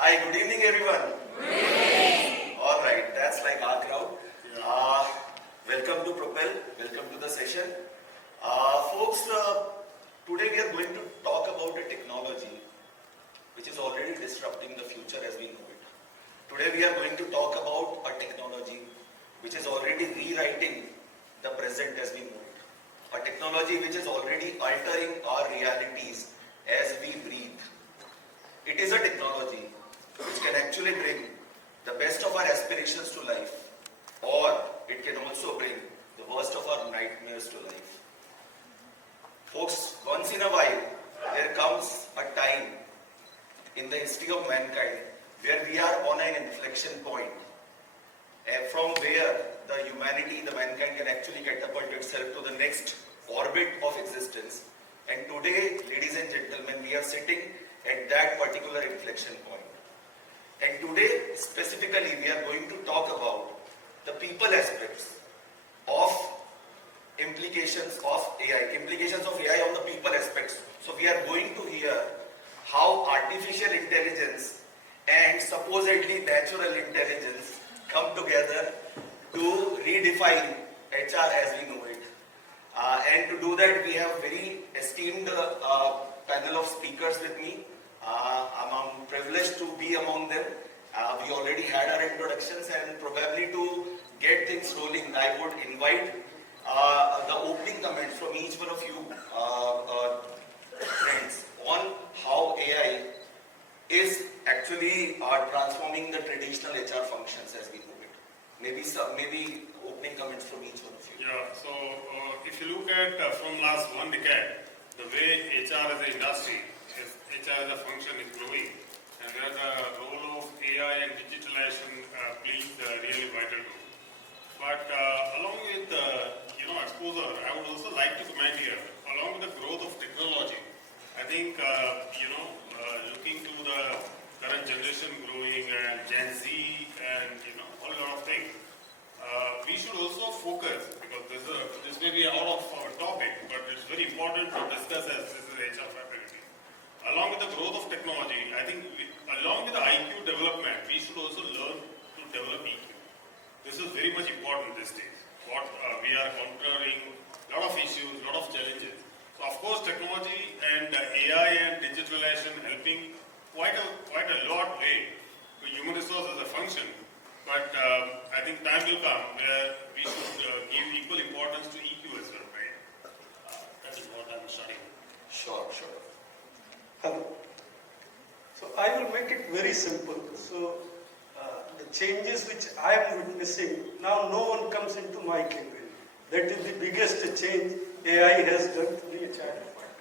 Hi, good evening everyone. Good evening. Alright, that's like our crowd. Welcome to Propel, welcome to the session. Folks, today we are going to talk about a technology which is already disrupting the future as we know it. Today we are going to talk about a technology which is already rewriting the present as we know it. A technology which is already altering our realities as we breathe. It is a technology which can actually bring the best of our aspirations to life, or it can also bring the worst of our nightmares to life. Folks, once in a while, there comes a time in the history of mankind where we are on an inflection point, from where the humanity, the mankind can actually catapult itself to the next orbit of existence. And today, ladies and gentlemen, we are sitting at that particular inflection point. And today, specifically, we are going to talk about the people aspects of implications of AI on the people aspects. So we are going to hear how artificial intelligence and supposedly natural intelligence come together to redefine HR as we know it. And to do that, we have very esteemed panel of speakers with me. I'm privileged to be among them. We already had our introductions, and probably to get things rolling, I would invite the opening comments from each one of you friends on how AI is actually transforming the traditional HR functions as we know it. Maybe opening comments from each one of you. Yeah, so if you look at from last one decade, the way HR as an industry, HR as a function is growing, and where the role of AI and digitalization plays a really vital role. But along with exposure, I would also like to comment here, along with the growth of technology, I think looking to the current generation growing and Gen Z and a lot of things, we should also focus, because this may be out of our topic, but it's very important to discuss as this is HR faculty. Along with the growth of technology, I think along with the IQ development, we should also learn to develop EQ. This is very much important these days. What we are encountering, a lot of issues, a lot of challenges. So of course technology and AI and digitalization helping quite a lot way to human resource as a function. But I think time will come where we should give equal importance to EQ as well, right? That is what I'm starting with. Sure. Hello. So I will make it very simple. So the changes which I am witnessing, now no one comes into my cabin. That is the biggest change AI has done to the HR department.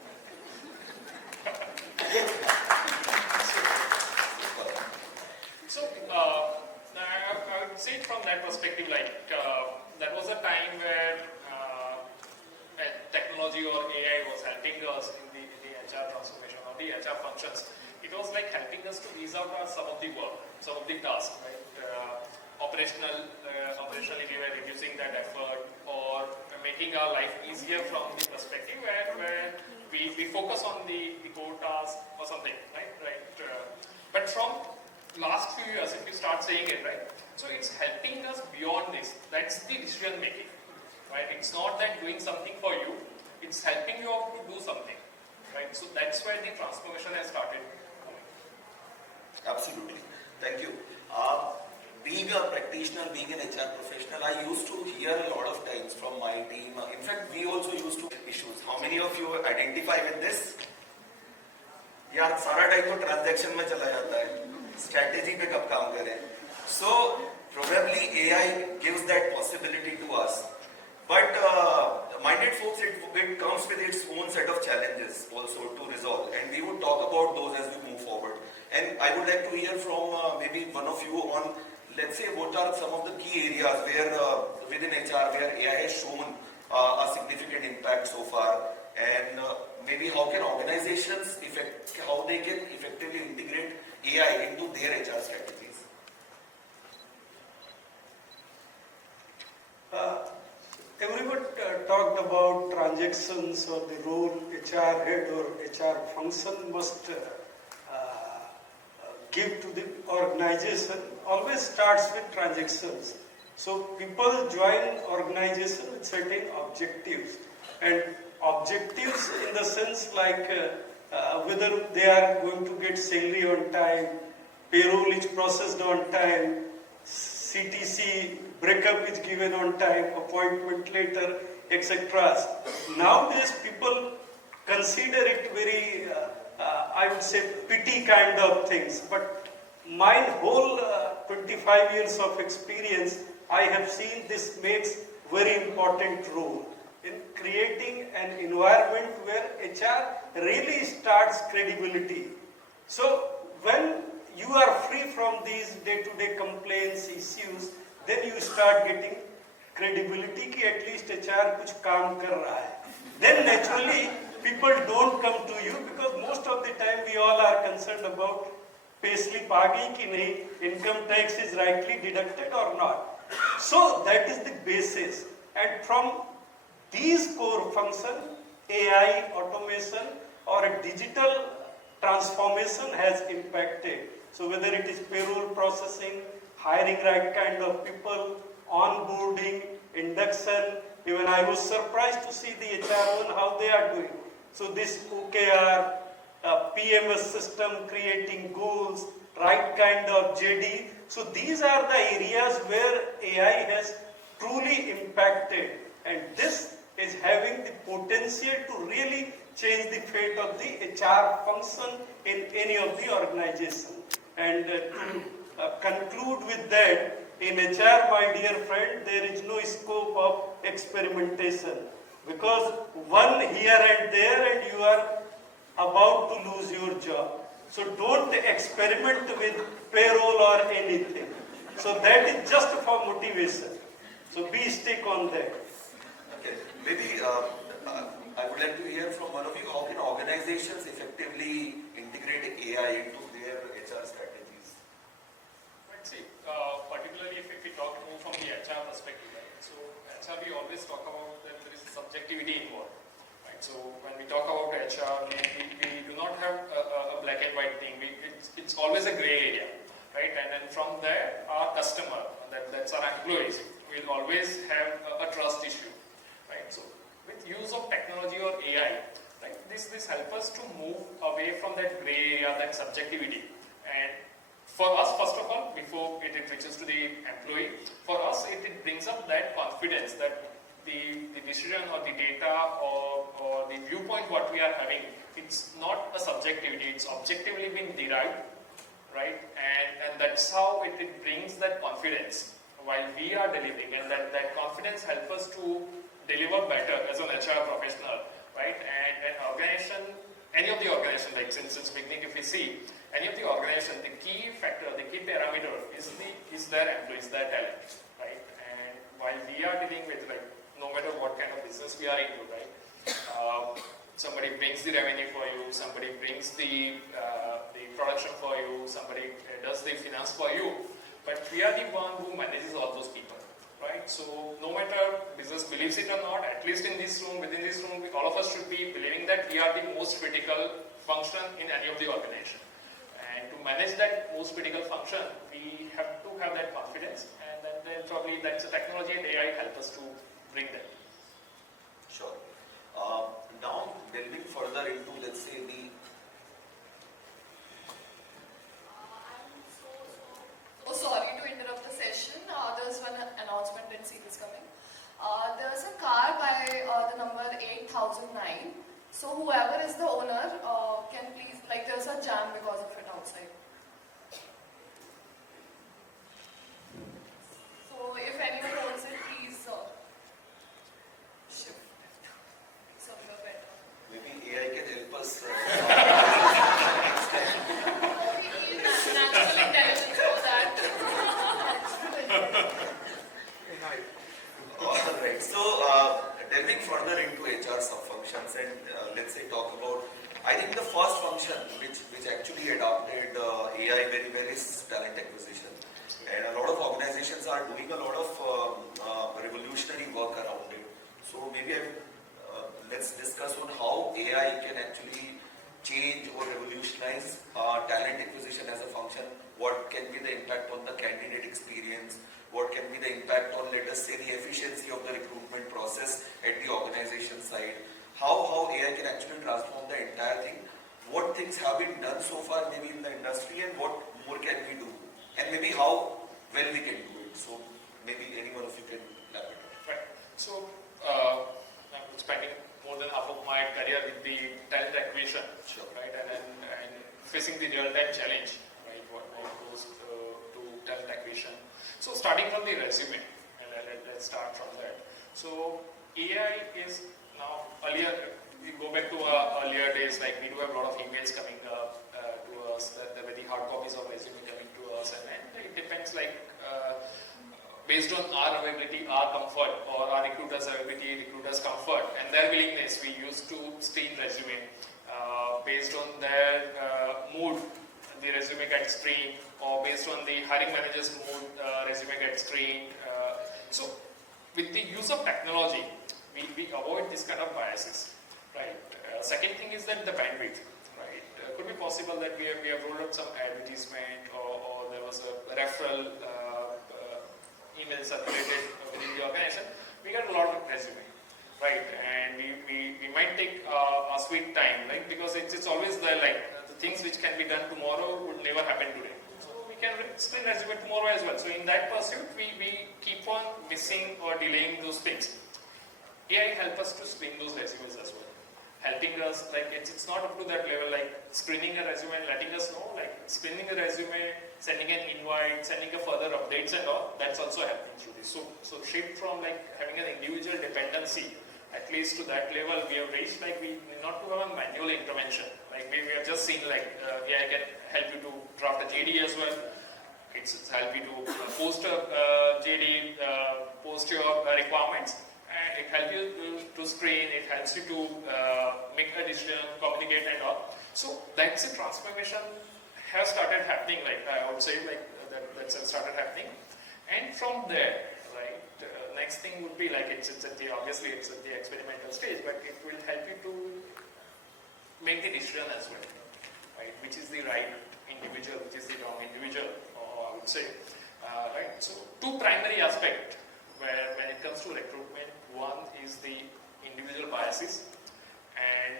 So I would say it from that perspective, like that was a time where technology or AI was helping us in the HR transformation or the HR functions. It was like helping us to ease out some of the work, some of the tasks, right? Operationally we were reducing that effort or making our life easier from the perspective where we focus on the core task or something, right? But from last few years, if you start saying it, right? So it's helping us beyond this. That's the decision making, right? It's not that doing something for you, it's helping you out to do something, right? So that's where the transformation has started. Absolutely. Thank you. Being a practitioner, being an HR professional, I used to hear a lot of times from my team. In fact, we also used to issues. How many of you identify with this? यार सारा time तो transaction में चला जाता है, strategy पे कब काम करें? So probably AI gives that possibility to us. But minded folks, it comes with its own set of challenges also to resolve, and we would talk about those as we move forward. And I would like to hear from maybe one of you on, let's say, what are some of the key areas where within HR where AI has shown a significant impact so far, and maybe how can organizations how they can effectively integrate AI into their HR strategies. Everyone talked about transactions or the role HR head or HR function must give to the organization always starts with transactions. So people join organization with certain objectives, and objectives in the sense like whether they are going to get salary on time, payroll is processed on time, CTC breakup is given on time, appointment letter, etc. Nowadays people consider it very, I would say, petty kind of things. But my whole 25 years of experience, I have seen this makes very important role in creating an environment where HR really starts credibility. So when you are free from these day-to-day complaints, issues, then you start getting credibility कि at least HR कुछ काम कर रहा है. Then naturally people don't come to you because most of the time we all are concerned about payslip आ गई कि नहीं, income tax is rightly deducted or not. So that is the basis, and from these core functions, AI, automation or a digital transformation has impacted. So whether it is payroll processing, hiring right kind of people, onboarding, induction, even I was surprised to see the HROne how they are doing. So this OKR, PMS system, creating goals, right kind of JD. So these are the areas where AI has truly impacted, and this is having the potential to really change the fate of the HR function in any of the organization. And to conclude with that, in HR, my dear friend, there is no scope of experimentation, because one here and there and you are about to lose your job. So don't experiment with payroll or anything. So that is just for motivation. So be stick on that. Okay, maybe I would like to hear from one of you, how can organizations effectively integrate AI into their HR strategies? Let's see, particularly if we talk more from the HR perspective, right? So HR, we always talk about that there is subjectivity involved, right? So when we talk about HR, we do not have a black and white thing. It's always a gray area, right? And then from there, our customer, that's our employees, will always have a trust issue, right? So with use of technology or AI, right, this helps us to move away from that gray area, that subjectivity. And for us, first of all, before it reaches to the employee, for us it brings up that confidence that the decision or the data or the viewpoint what we are having, it's not a subjectivity, it's objectively been derived, right? And that's how it brings that confidence while we are delivering, and that confidence helps us to deliver better as an HR professional, right? And organization, any of the organization, like since beginning, if we see, any of the organization, the key factor, the key parameter is their employees, their talent, right? And while we are dealing with, like, no matter what kind of business we are into, right? Somebody brings the revenue for you, somebody brings the production for you, somebody does the finance for you, but we are the one who manages all those people, right? So no matter business believes it or not, at least in this room, within this room, all of us should be believing that we are the most critical function in any of the organization. And to manage that most critical function, we have to have that confidence, and then probably that's the technology and AI help us to bring that. Sure. Now, delving further into, let's say, the... Oh, sorry to interrupt the session. There's one announcement, didn't see this coming. There's a car by the number 8009. So whoever is the owner can please, like, there's a jam because of it outside. So if anyone owns it, please shift somewhere better. Maybe AI can help us. We need natural intelligence for that. Alright, so delving further into HR sub-functions and let's say talk about, I think the first function which actually adopted AI very well is talent acquisition. And a lot of organizations are doing a lot of revolutionary work around it. So maybe let's discuss on how AI can actually change or revolutionize talent acquisition as a function. What can the impact on the candidate experience, what can be the impact on, let us say, the efficiency of the recruitment process at the organization side, how AI can actually transform the entire thing, what things have been done so far maybe in the industry and what more can we do, and maybe how well we can do it. So maybe any one of you can elaborate. Right. So I'm spending more than half of my career with the talent acquisition, Sure. right, and facing the real-time challenge, right, what goes to talent acquisition. So starting from the resume, and let's start from that. So AI is now, earlier, we go back to our earlier days, like we do have a lot of emails coming up to us, the very hard copies of resume coming to us, and it depends, like based on our availability, our comfort, or our recruiters' availability, recruiters' comfort, and their willingness, we used to screen resume. Based on their mood, the resume gets screened, or based on the hiring manager's mood, resume gets screened. So with the use of technology, we avoid this kind of biases, right? Second thing is that the bandwidth, right? Could be possible that we have rolled out some advertisement, or there was a referral email circulated within the organization. We got a lot of resume, right? And we might take a sweet time, right? Because it's always the things which can be done tomorrow would never happen today. So we can screen resume tomorrow as well. So in that pursuit, we keep on missing or delaying those things. AI help us to screen those resumes as well, helping us, like it's not up to that level, like screening a resume and letting us know, like screening a resume, sending an invite, sending a further updates and all, that's also happening through this. So shift from like having an individual dependency, at least to that level, we have reached, like we need not to have a manual intervention. Like we have just seen, like AI can help you to draft a JD as well. It's help you to post a JD, post your requirements. And it helps you to screen, it helps you to make a decision, communicate and all. So that's a transformation has started happening, like I would say, like that's started happening. And from there, right, next thing would be like obviously it's at the experimental stage, but it will help you to make the decision as well, right, which is the right individual, which is the wrong individual, or I would say, right. So two primary aspects where when it comes to recruitment, one is the individual biases and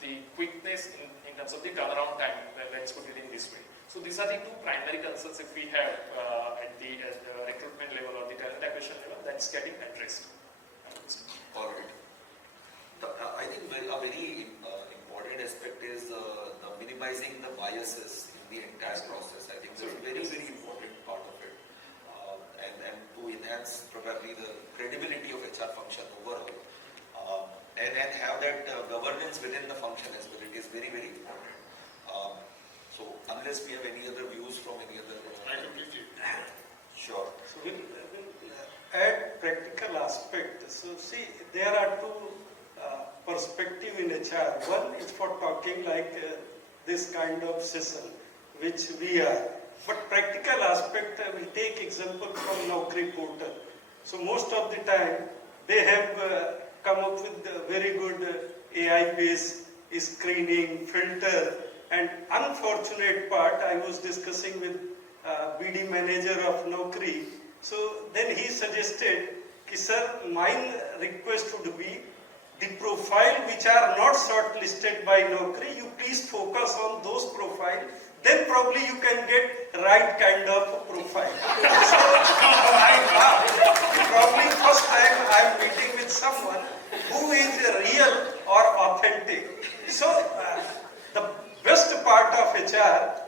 the quickness in terms of the turnaround time, let's put it in this way. So these are the two primary concerns if we have at the recruitment level or the talent acquisition level, that's getting addressed. All right. I think a very important aspect is the minimizing the biases in the entire process. I think that's a very, very important part of it. And to enhance probably the credibility of HR function overall. And have that governance within the function as well. It is very, very important. So unless we have any other views from any other... I completely. Sure. So we'll add practical aspect. So see, there are two perspectives in HR. One is for talking like this kind of session, which we are. But practical aspect, we take example from Naukri portal. So most of the time, they have come up with a very good AI-based screening, filter, and unfortunate part, I was discussing with BD manager of Naukri. So then he suggested, sir, my request would be, the profile which are not shortlisted by Naukri, you please focus on those profiles. Then probably you can get right kind of profile. So, probably first time I am meeting with someone who is real or authentic. So the best part of HR,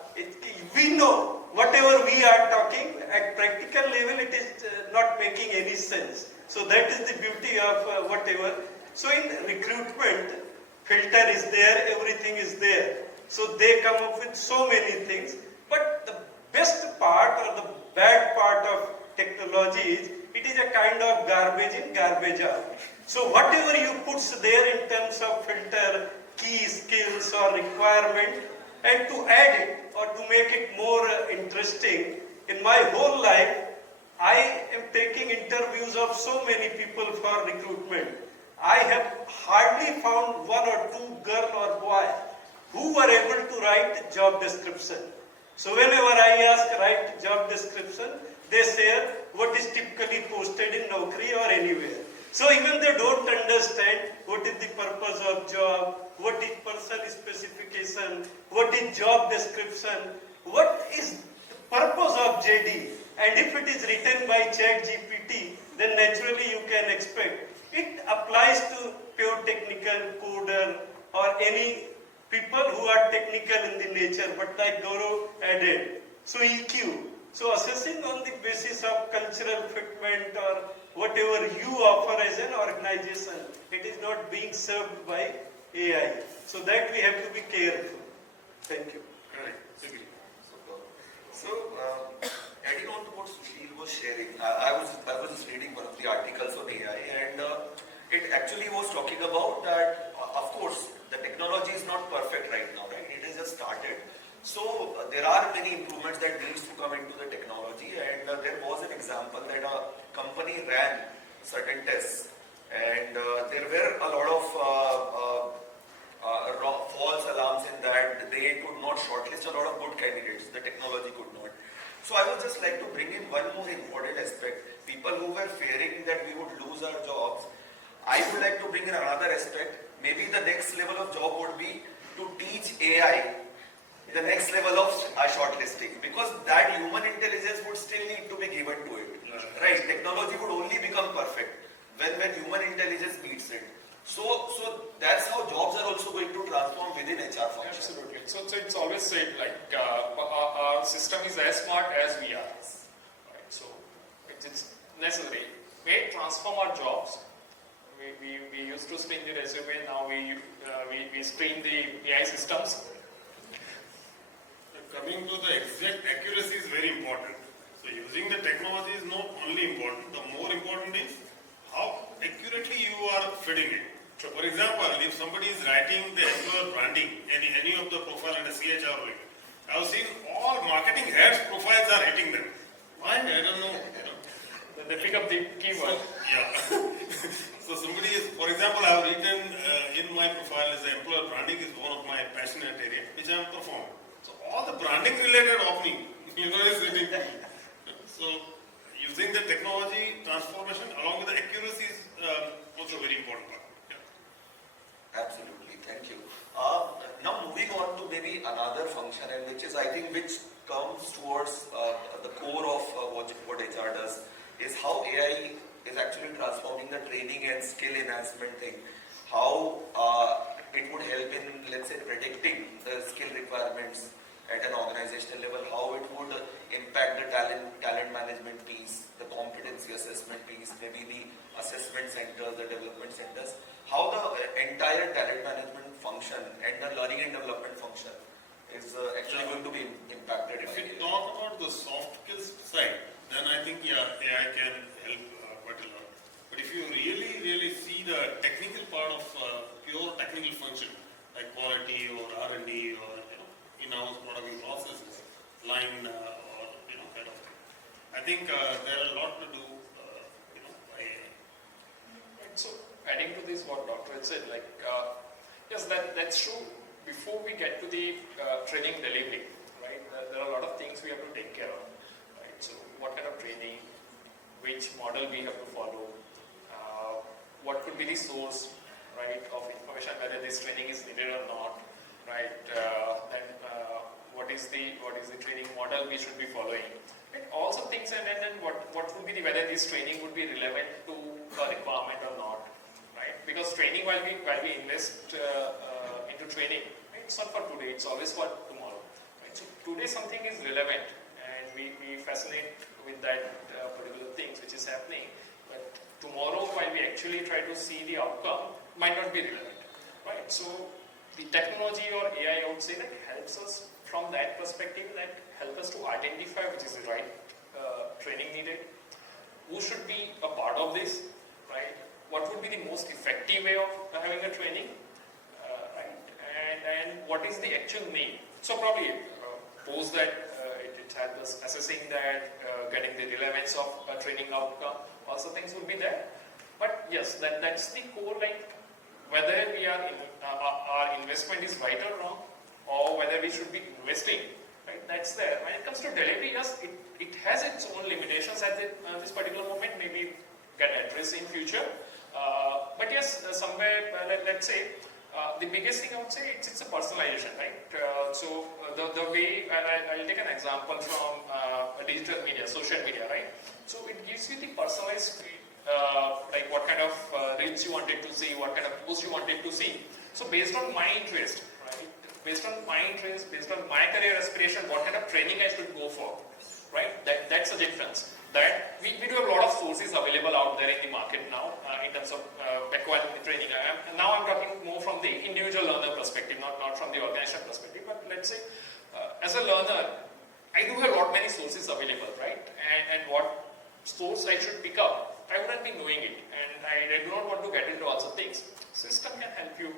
we know whatever we are talking at practical level, it is not making any sense. So that is the beauty of whatever. So in recruitment, filter is there, everything is there. So they come up with so many things. But the best part or the bad part of technology is, it is a kind of garbage in, garbage out. So whatever you put there in terms of filter, key skills or requirement, and to add it or to make it more interesting, in my whole life, I am taking interviews of so many people for recruitment. I have hardly found one or two girl or boy who were able to write job description. So whenever I ask write job description, they say what is typically posted in Naukri or anywhere. So even they don't understand what is the purpose of job, what is person specification, what is job description, what is the purpose of JD. And if it is written by ChatGPT, then naturally you can expect it applies to pure technical coder or any people who are technical in the nature, but like Gaurav added. So EQ. So assessing on the basis of cultural fitment or whatever you offer as an organization, it is not being served by AI. So that we have to be careful. Thank you. Correct. Agree. So, adding on to what Sushil was sharing, I was just reading one of the articles on AI, and it actually was talking about that. Of course, the technology is not perfect right now, right? It has just started. So there are many improvements that needs to come into the technology, and there was an example that a company ran certain tests, and there were a lot of false alarms in that they could not shortlist a lot of good candidates. The technology could not. So I would just like to bring in one more important aspect. People who were fearing that we would lose our jobs, I would like to bring in another aspect. Maybe the next level of job would be to teach AI the next level of shortlisting, because that human intelligence would still need to be given to it. Right? Technology would only become perfect when human intelligence meets it. So that's how jobs are also going to transform within HR function. Absolutely. So it's always said like our system is as smart as we are. Right? So it's necessary. We transform our jobs. We used to screen the resume. Now we screen the AI systems. Coming to the exact accuracy is very important. So using the technology is not only important. The more important is how accurately you are feeding it. So for example, if somebody is writing the employer branding, any of the profile in a CHRO, I have seen all marketing heads profiles are hitting them. Why? I don't know. They pick up the keyword. So somebody is, for example, I have written in my profile as the employer branding is one of my passionate area, which I am performing. So all the branding related opening, is written. So using the technology transformation along with the accuracy is also very important part. Absolutely, thank you. Now moving on to maybe another function, and which is I think which comes towards the core of what HR does, is how AI is actually transforming the training and skill enhancement thing. How it would help in, let's say, predicting the skill requirements at an organizational level, how it would impact the talent management piece, the competency assessment piece, maybe the assessment centers, the development centers, how the entire talent management function and the learning and development function is actually going to be impacted. If we talk about the soft skills side, then I think AI can help quite a lot. But if you really see the technical part of pure technical function, like quality or R&D or in-house product processes, line or kind of thing, I think there are a lot to do by AI. So adding to this what Dr. had said, like yes, that's true. Before we get to the training delivery, right, there are a lot of things we have to take care of. Right? So what kind of training, which model we have to follow, what could be the source, right, of information, whether this training is needed or not, right? Then what is the training model we should be following? Right? Also things, and then what would be whether this training would be relevant to a requirement or not, right? Because training, while we invest into training, right, it's not for today, it's always for tomorrow. Right? So today something is relevant, and we fascinate with that particular things which is happening. But tomorrow, while we actually try to see the outcome, might not be relevant, right? So the technology or AI, I would say, that helps us from that perspective, that help us to identify which is the right training needed, who should be a part of this, right? What would be the most effective way of having a training, right? And what is the actual need? So probably post that it helps us assessing that, getting the relevance of a training outcome. Also things will be there. But yes, that's the core, like whether we are our investment is right or wrong, or whether we should be investing, right? That's there. When it comes to delivery, yes, it has its own limitations at this particular moment, maybe get addressed in future. But yes, somewhere, let's say, the biggest thing I would say, it's a personalization, right? The way, I'll take an example from digital media, social media, right? So it gives you the personalized feed, like what kind of reels you wanted to see, what kind of posts you wanted to see. So based on my interest, right? Based on my career aspiration, what kind of training I should go for, right? That's the difference. That we do have a lot of sources available out there in the market now in terms of acquiring the training. Now I'm talking more from the individual learner perspective, not from the organization perspective. But let's say, as a learner, I do have many sources available, right? And what source I should pick up, I wouldn't be knowing it, and I do not want to get into lots of things. System can help you.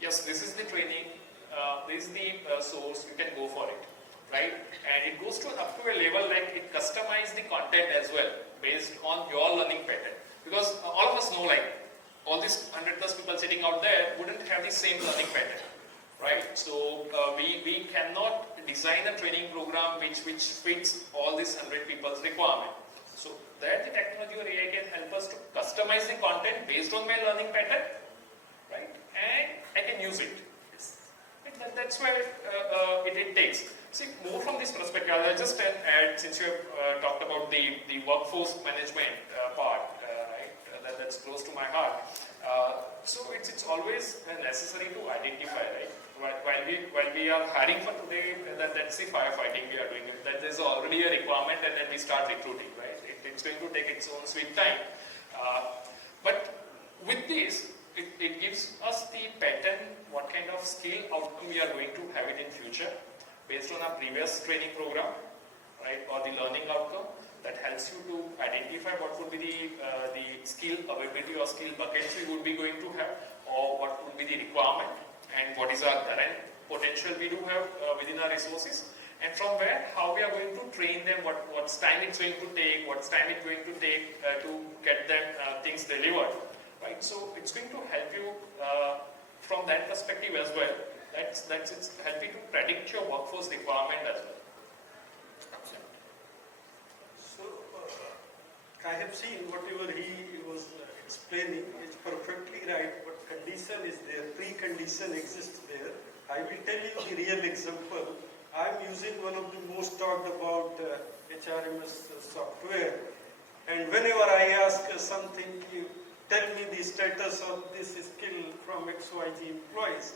Yes, this is the training, this is the source, you can go for it, right? And it goes up to a level like it customize the content as well based on your learning pattern. Because all of us know, like, all these 100+ people sitting out there wouldn't have the same learning pattern, right? So we cannot design a training program which fits all these 100 people's requirement. So there the technology or AI can help us to customize the content based on my learning pattern, right? And I can use it. That's where it takes. See, more from this perspective, I'll just add, since you have talked about the workforce management part, right? That's close to my heart. So it's always necessary to identify, right? While we are hiring for today, that's the firefighting we are doing. That there's already a requirement, and then we start recruiting, right? It's going to take its own sweet time. But with this, it gives us the pattern, what kind of skill outcome we are going to have it in future based on our previous training program, right, or the learning outcome. That helps you to identify what would be the skill availability or skill buckets we would be going to have, or what would be the requirement, and what is our current potential we do have within our resources. And from where, how we are going to train them, what's time it's going to take, what's time it's going to take to get them things delivered, right? So it's going to help you from that perspective as well. That's it's helping to predict your workforce requirement as well. So I have seen whatever he was explaining is perfectly right, but condition is there, precondition exists there. I will tell you the real example. I'm using one of the most talked about HRMS software, and whenever I ask something, you tell me the status of this skill from XYZ employees.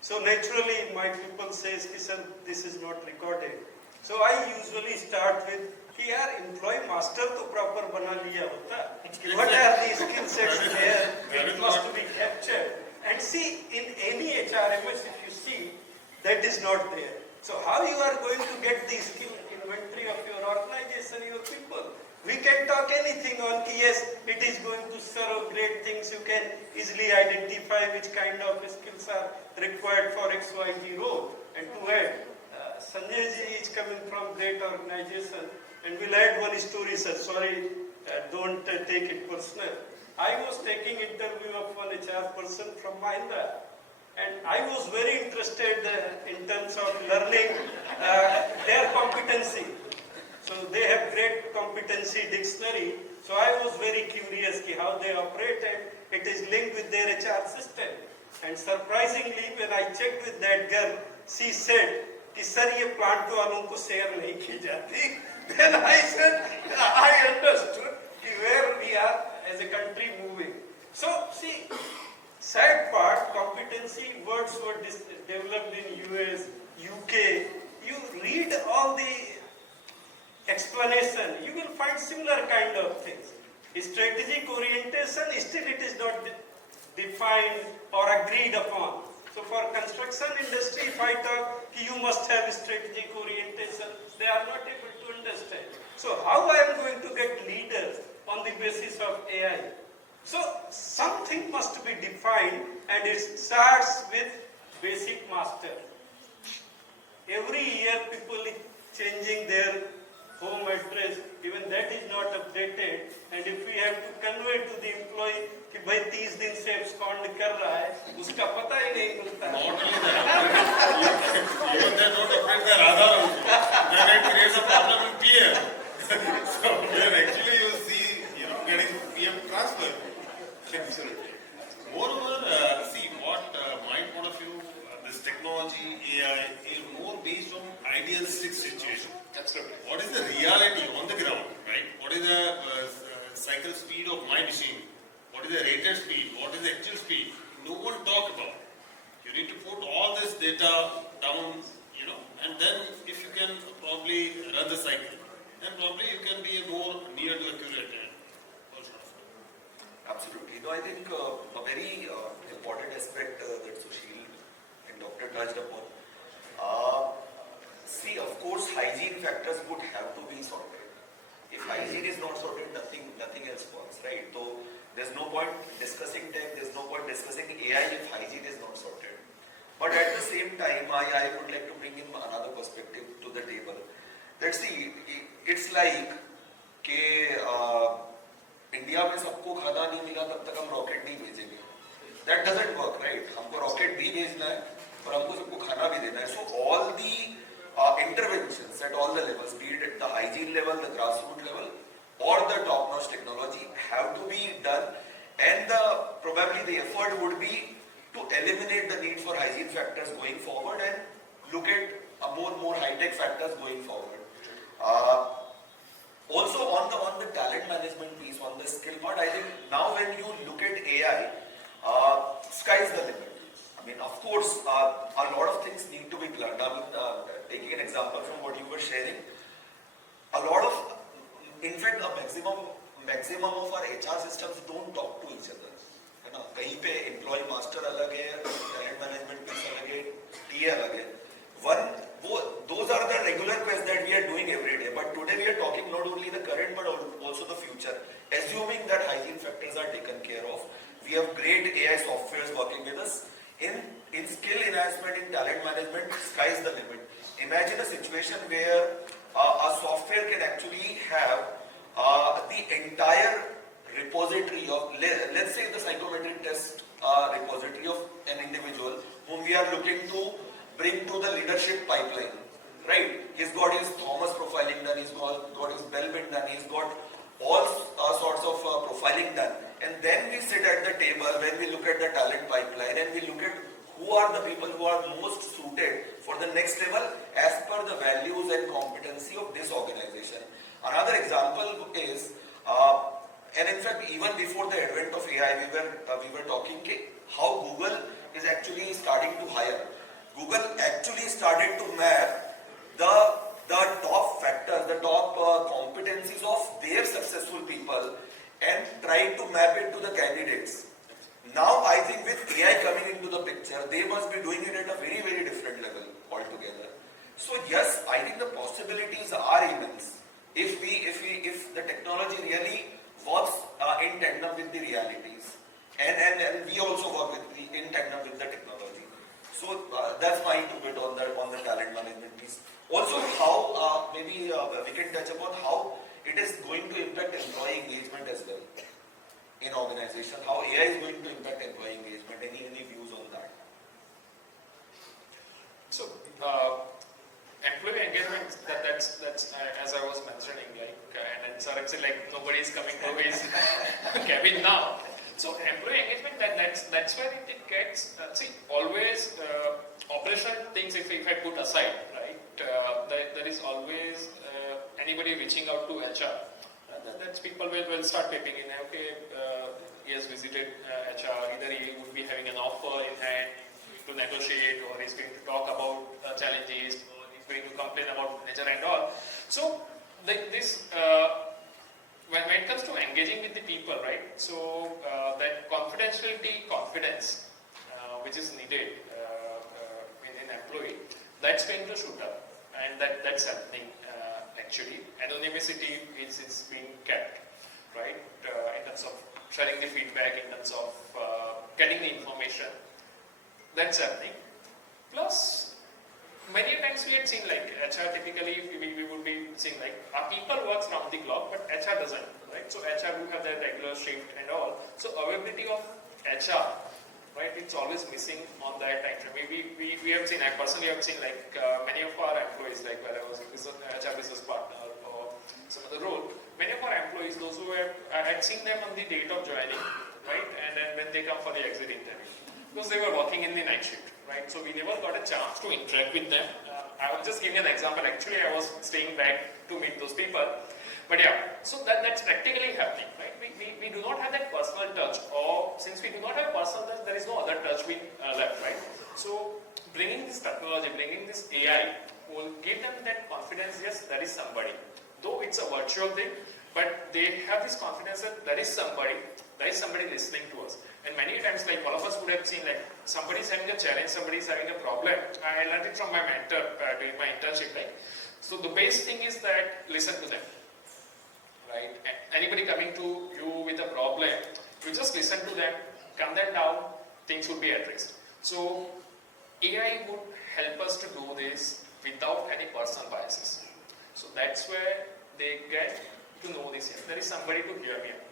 So naturally my people say, sir, this is not recorded. So I usually start with, यार employee master तो proper बना लिया होता. What are the skill sets there which must be captured? And see, in any HRMS, if you see, that is not there. So how you are going to get the skill inventory of your organization, your people? We can talk anything on, yes, it is going to serve great things. You can easily identify which kind of skills are required for XYZ role. And to add, Sanjay ji is coming from great organization, and we'll add one story, sir. Sorry, don't take it personal. I was taking interview of one HR person from Mahindra, and I was very interested in terms of learning their competency. So they have great competency dictionary. So I was very curious how they operate, and it is linked with their HR system. And surprisingly, when I checked with that girl, she said, "Sir, ये plant वालों को share नहीं की जाती." Then I said, I understood where we are as a country moving. So see, sad part, competency words were developed in US, UK. You read all the explanation, you will find similar kind of things. Strategic orientation, still it is not defined or agreed upon. So for construction industry, if I talk, you must have strategic orientation, they are not able to understand. So how I am going to get leaders on the basis of AI? So something must be defined, and it starts with basic master. Every year people are changing their home address even that is not updated, and if we have to convey to the employee कि भाई 30 दिन से abscond कर रहा है, उसका पता ही नहीं मिलता. Not only that, even they don't update their Aadhaar also. Then it creates a problem in PM. So then actually you see, getting PM transfer. Moreover, see what my point of view, this technology, AI is more based on idealistic situation. Absolutely. What is the reality on the ground, right? What is the cycle speed of my machine? What is the rated speed? What is the actual speed? No one talk about. You need to put all this data down, and then if you can probably run the cycle, then probably you can be more near to accurate and all sort of. Absolutely. I think a very important aspect that Sushil and Dr. touched upon. See, of course, hygiene factors would have to be sorted. If hygiene is not sorted, nothing else works, right? So there's no point discussing tech, there's no point discussing AI if hygiene is not sorted. But at the same time, I would like to bring in another perspective to the table. Let's see, it's like कि India में सबको खाना नहीं मिला तब तक हम rocket नहीं भेजेंगे. That doesn't work, right? हमको रॉकेट भी भेजना है और हमको सबको खाना भी देना है. So all the interventions at all the levels, be it at the hygiene level, the grassroots level, or the top-notch technology, have to be done. And probably the effort would be to eliminate the need for hygiene factors going forward and look at more high-tech factors going forward. Also on the talent management piece, on the skill part, I think now when you look at AI, sky's the limit. I mean, of course, a lot of things need to be learned. I mean, taking an example from what you were sharing, in fact, a maximum of our HR systems don't talk to each other. है ना? कहीं पे employee master अलग है, talent management piece अलग है, TA अलग है. Those are the regular quests that we are doing every day. But today we are talking not only the current but also the future. Assuming that hygiene factors are taken care of, we have great AI softwares working with us. In skill enhancement, in talent management, sky's the limit. Imagine a situation where a software can actually have the entire repository of, let's say the psychometric test repository of an individual whom we are looking to bring to the leadership pipeline, right? He's got his Thomas profiling done, he's got his Bellbin done, he's got all sorts of profiling done. And then we sit at the table when we look at the talent pipeline and we look at who are the people who are most suited for the next level as per the values and competency of this organization. Another example is, and in fact, even before the advent of AI, we were talking how Google is actually starting to hire. Google actually started to map the top factors, the top competencies of their successful people and try to map it to the candidates. Now, I think with AI coming into the picture, they must be doing it at a very, very different level altogether. So yes, I think the possibilities are immense if the technology really works in tandem with the realities, and we also work in tandem with the technology. So that's my input on the talent management piece. Also, how maybe we can touch upon how it is going to impact employee engagement as well in organization. How AI is going to impact employee engagement. Any views on that? So, employee engagement, that's as I was mentioning, and Sarak said, nobody is coming to his cabin now. So, employee engagement, that's where it gets, always operational things, if I put aside, right, there is always anybody reaching out to HR. That's people will start typing in, he has visited HR, either he would be having an offer in hand to negotiate, or he's going to talk about challenges, or he's going to complain about manager and all. So, this when it comes to engaging with the people, right? So, that confidence, which is needed in an employee, that's going to shoot up, and that's happening actually. Anonymity is being kept, right? In terms of sharing the feedback, in terms of getting the information, that's happening. Plus, many times we had seen HR typically we would be seen like our people works round the clock, but HR doesn't, right? So HR do have their regular shift and all. So availability of HR, right? It's always missing on that time frame. We have seen, I personally have seen like many of our employees, like where I was HR business partner or some other role, many of our employees, those who have, I had seen them on the date of joining, right? And then when they come for the exit interview, because they were working in the night shift, right? So we never got a chance to interact with them. I will just give you an example. Actually, I was staying back to meet those people. But yeah, so that's practically happening, right? We do not have that personal touch, or since we do not have personal touch, there is no other touch we left, right? So bringing this technology, bringing this AI will give them that confidence, yes, there is somebody. Though it's a virtual thing, but they have this confidence that there is somebody listening to us. And many times, like all of us would have seen, like somebody is having a challenge, somebody is having a problem. I learned it from my mentor during my internship. Like, so the base thing is that listen to them, right? Anybody coming to you with a problem, you just listen to them, calm them down, things would be addressed. So AI would help us to do this without any personal biases. So that's where they get to know this. Yes, there is somebody to hear me out.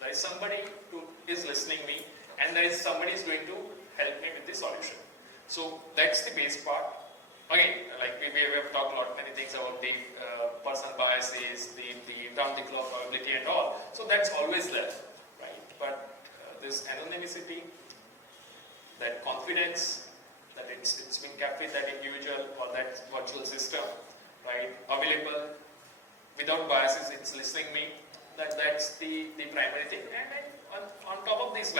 There is somebody who is listening me, and there is somebody who is going to help me with the solution. So that's the base part. Again, like we have talked a lot many things about the personal biases, the round the clock probability and all. So that's always there, right? But this anonymity, that confidence, that it's been kept with that individual or that virtual system, right? Available without biases, it's listening me. That's the primary thing. And then on top of this,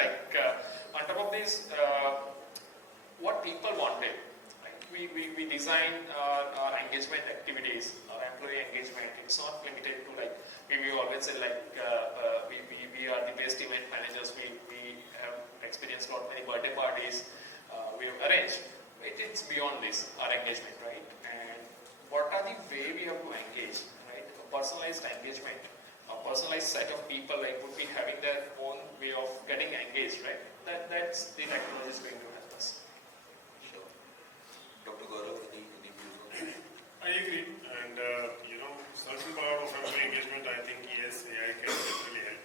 what people wanted, right? We design our engagement activities, our employee engagement. It's not limited to like we always say like we are the best event managers. We have experienced a lot many birthday parties we have arranged. Right? It's beyond this, our engagement, right? And what are the way we have to engage, right? A personalized engagement. A personalized set of people like would be having their own way of getting engaged, right? That's the technology is going to help us. Sure. Dr. Gaurav, any views on that? I agree, and certain part of employee engagement, I think yes, AI can really help.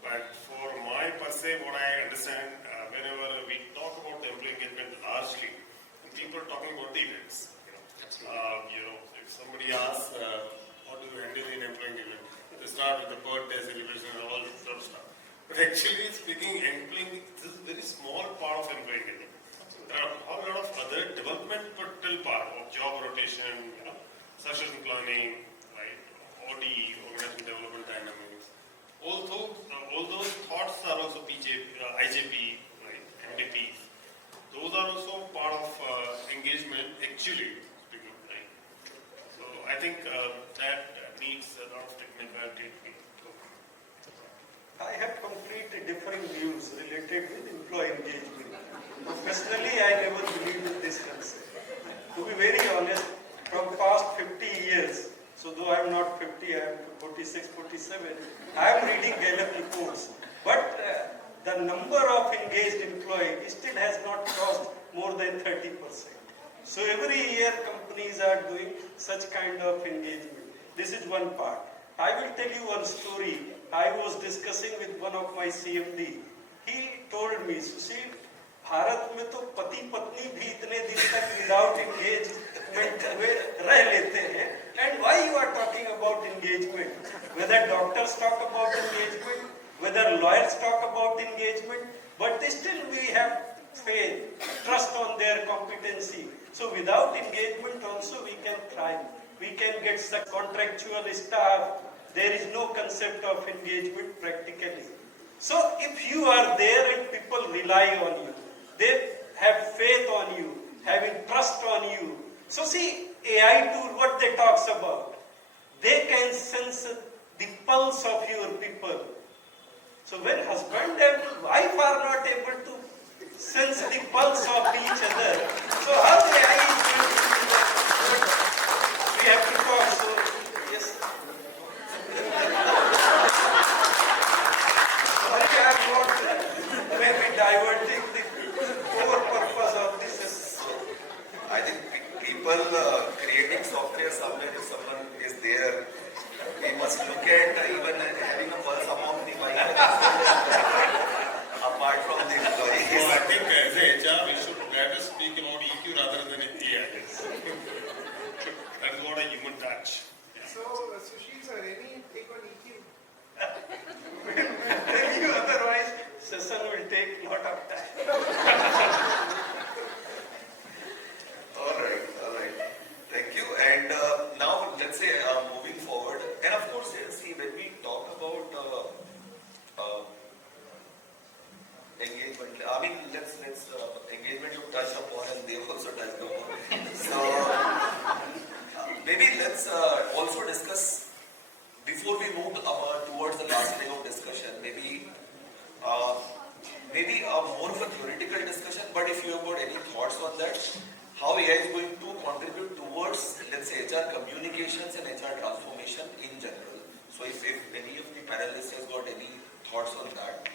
But for my per se, what I understand, whenever we talk about the employee engagement largely, people are talking about the events. If somebody asks, how do you handle in employee engagement? They start with the birthday celebration and all that sort of stuff. But actually speaking, employee, this is a very small part of employee engagement. There are a lot of other developmental part of job rotation, succession planning, right? OD, organization development dynamics. All those thoughts are also IJP, right? MDPs. Those are also part of engagement actually, speaking, right? So I think that needs a lot of technicality. I have completely differing views related with employee engagement. Professionally, I never believed in this concept. To be very honest, from past 50 years, so though I am not 50, I am 46, 47, I am reading Gallup reports. But the number of engaged employees still has not crossed more than 30%. So every year companies are doing such kind of engagement. This is one part. I will tell you one story. I was discussing with one of my CMD. He told me, Sushil, Bharat में तो पति पत्नी भी इतने दिन तक without engagement रह लेते हैं. And why you are talking about engagement? Whether doctors talk about engagement, whether lawyers talk about engagement, but still we have faith, trust on their competency. So without engagement also we can thrive. We can get such contractual staff. There is no concept of engagement practically. So if you are there and people rely on you, they have faith on you, having trust on you. So see, AI tool, what they talks about, they can sense the pulse of your people. So when husband and wife are not able to sense the pulse of each other, so how AI is going to do that? We have to talk. So yes. Sorry, I am not maybe diverting the core purpose of this. I think people creating software somewhere if someone is there Sushil sir, any take on EQ? Tell you otherwise, session will take lot of time. All right, all right. Thank you. And now, let's say, moving forward, and of course, see, when we talk about engagement, I mean, let's engagement you touched upon, and they've also touched upon. So, maybe let's also discuss, before we move towards the last leg of discussion, maybe more of a theoretical discussion, but if you have got any thoughts on that, how AI is going to contribute towards, let's say, HR communications and HR transformation in general. So if any of the panelists has got any thoughts on that.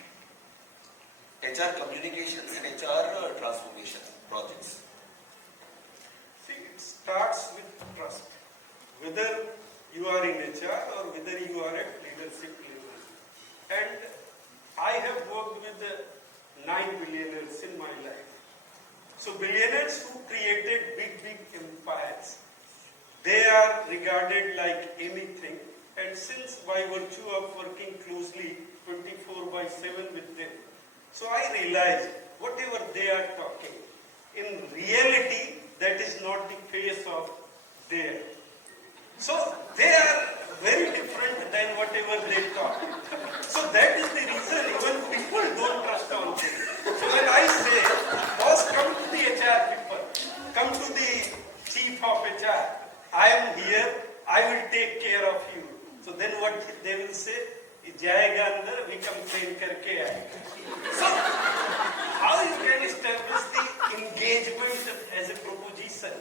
HR communications and HR transformation projects. See, it starts with trust. Whether you are in HR or whether you are at leadership level. And I have worked with 9 billionaires in my life. So billionaires who created big empires, they are regarded like anything. And since by virtue of working closely 24/7 with them, so I realized whatever they are talking, in reality, that is not the face of their. So they are very different than whatever they talk. So that is the reason even people don't trust on them. So when I say, boss, come to the HR people, come to the chief of HR, I am here, I will take care of you. So then what they will say, jayega andar, we complain karke aayega. So how you can establish the engagement as a proposition?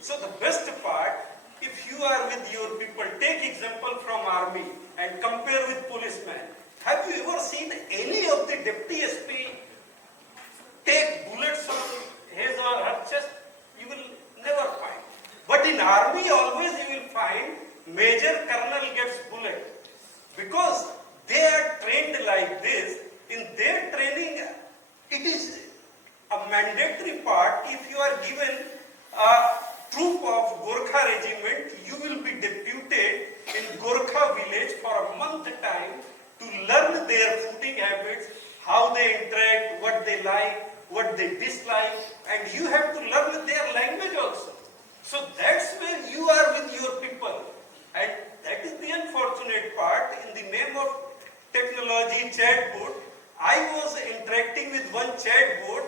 So the best part, if you are with your people, take example from army and compare with policeman. Have you ever seen any of the deputy SP take bullets on his or her chest? You will never find. But in army always you will find major colonel gets bullet. Because they are trained like this. In their training, it is a mandatory part. If you are given a troop of Gorkha regiment, you will be deputed in Gorkha village for a month time to learn their footing habits, how they interact, what they like, what they dislike, and you have to learn their language also. So that's when you are with your people. And that is the unfortunate part. In the name of technology, chatbot, I was interacting with one chatbot.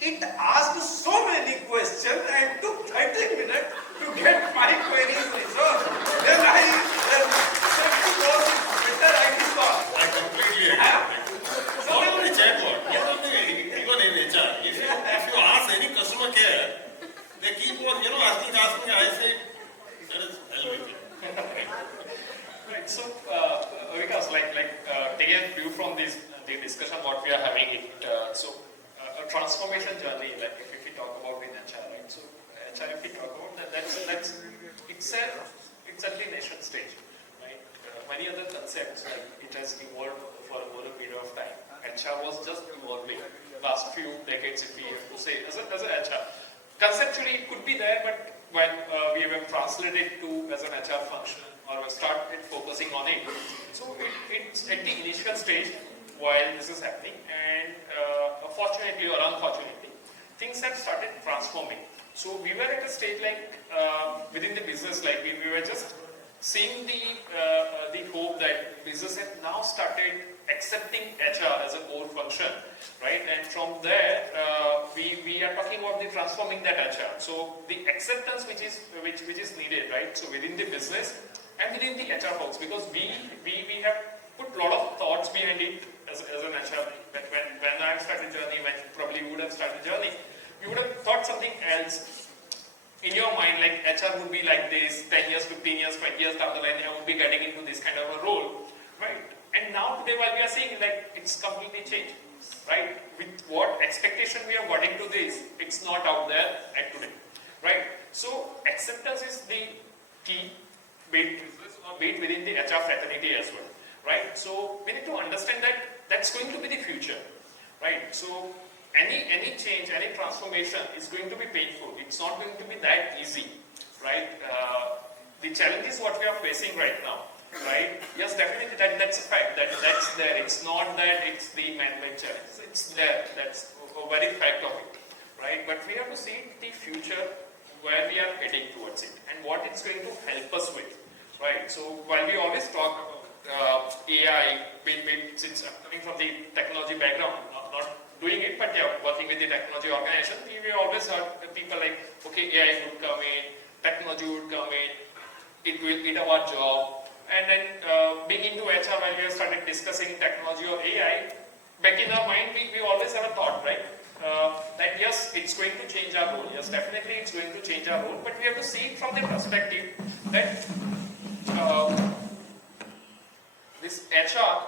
It asked so many questions and took 30 minutes to get my queries resolved. Then I said to those better I resolve. I completely agree. Not only chatbot, even in HR. If you ask any customer care, they keep on, asking. I say, that is elevated. Right. So, Vikas, taking a view from the discussion what we are having, a transformation journey, like if we talk about in HR, right? So, HR, if we talk about that's it's at the nation stage, right? Many other concepts, like it has evolved for over a period of time. HR was just evolving last few decades, if we have to say, as a HR. Conceptually, it could be there, but when we have translated to as an HR function or started focusing on it, so it's at the initial stage while this is happening, and fortunately or unfortunately, things have started transforming. So we were at a stage within the business, we were just seeing the hope that business had now started accepting HR as a core function, right? And from there, we are talking about the transforming that HR. So the acceptance which is needed, right? So within the business and within the HR folks, because we have put a lot of thoughts behind it as an HR. When I started journey, when probably you would have started journey, you would have thought something else. In your mind, like HR would be like this, 10 years, 15 years, 20 years down the line, I would be getting into this kind of a role, right? And now today, while we are seeing it's completely changed, right? With what expectation we are got into this, it's not out there at today, right? So acceptance is the key bit within the HR fraternity as well, right? So we need to understand that that's going to be the future, right? So any change, any transformation is going to be painful. It's not going to be that easy, right? the challenges what we are facing right now, right? Yes, definitely that's a fact. That's there. It's not that it's the man-made challenge. It's there. That's a very fact of it, right? But we have to see the future where we are heading towards it and what it's going to help us with, right? So while we always talk about AI, since I'm coming from the technology background, not doing it, but yeah, working with the technology organization, we always heard people like, okay, AI would come in, technology would come in, it will eat our job. And then being into HR, when we have started discussing technology or AI, back in our mind, we always have a thought, right? That yes, it's going to change our role. Yes, definitely it's going to change our role, but we have to see it from the perspective that this HR